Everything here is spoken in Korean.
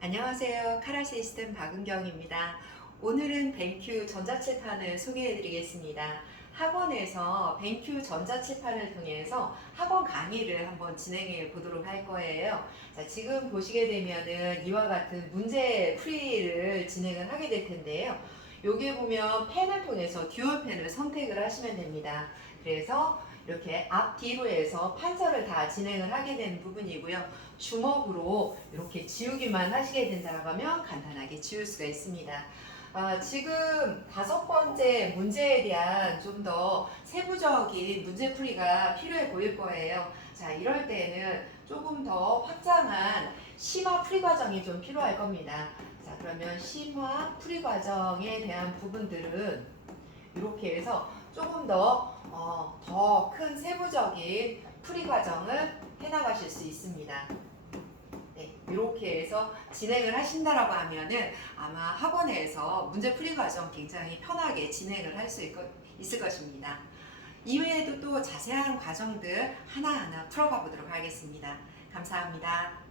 안녕하세요. 카라 시스템 박은경입니다. 오늘은 벤큐 전자칠판을 소개해 드리겠습니다. 학원에서 벤큐 전자칠판을 통해서 학원 강의를 한번 진행해 보도록 할 거예요. 자, 지금 보시게 되면은 이와 같은 문제 풀이를 진행을 하게 될 텐데요. 여기에 보면 펜을 통해서 듀얼 펜을 선택을 하시면 됩니다. 그래서 이렇게 앞뒤로 해서 판서를 다 진행을 하게 되는 부분이고요. 주먹으로 이렇게 지우기만 하시게 된다고 하면 간단하게 지울 수가 있습니다. 아, 지금 다섯 번째 문제에 대한 좀 더 세부적인 문제풀이가 필요해 보일 거예요. 자, 이럴 때는 조금 더 확장한 심화 풀이 과정이 좀 필요할 겁니다. 자, 그러면 심화 풀이 과정에 대한 부분들은 이렇게 해서 조금 더, 어, 더 큰 세부적인 풀이 과정을 해나가실 수 있습니다. 네, 이렇게 해서 진행을 하신다라고 하면은 아마 학원에서 문제 풀이 과정 굉장히 편하게 진행을 할 수 있을 것입니다. 이외에도 또 자세한 과정들 하나하나 풀어가 보도록 하겠습니다. 감사합니다.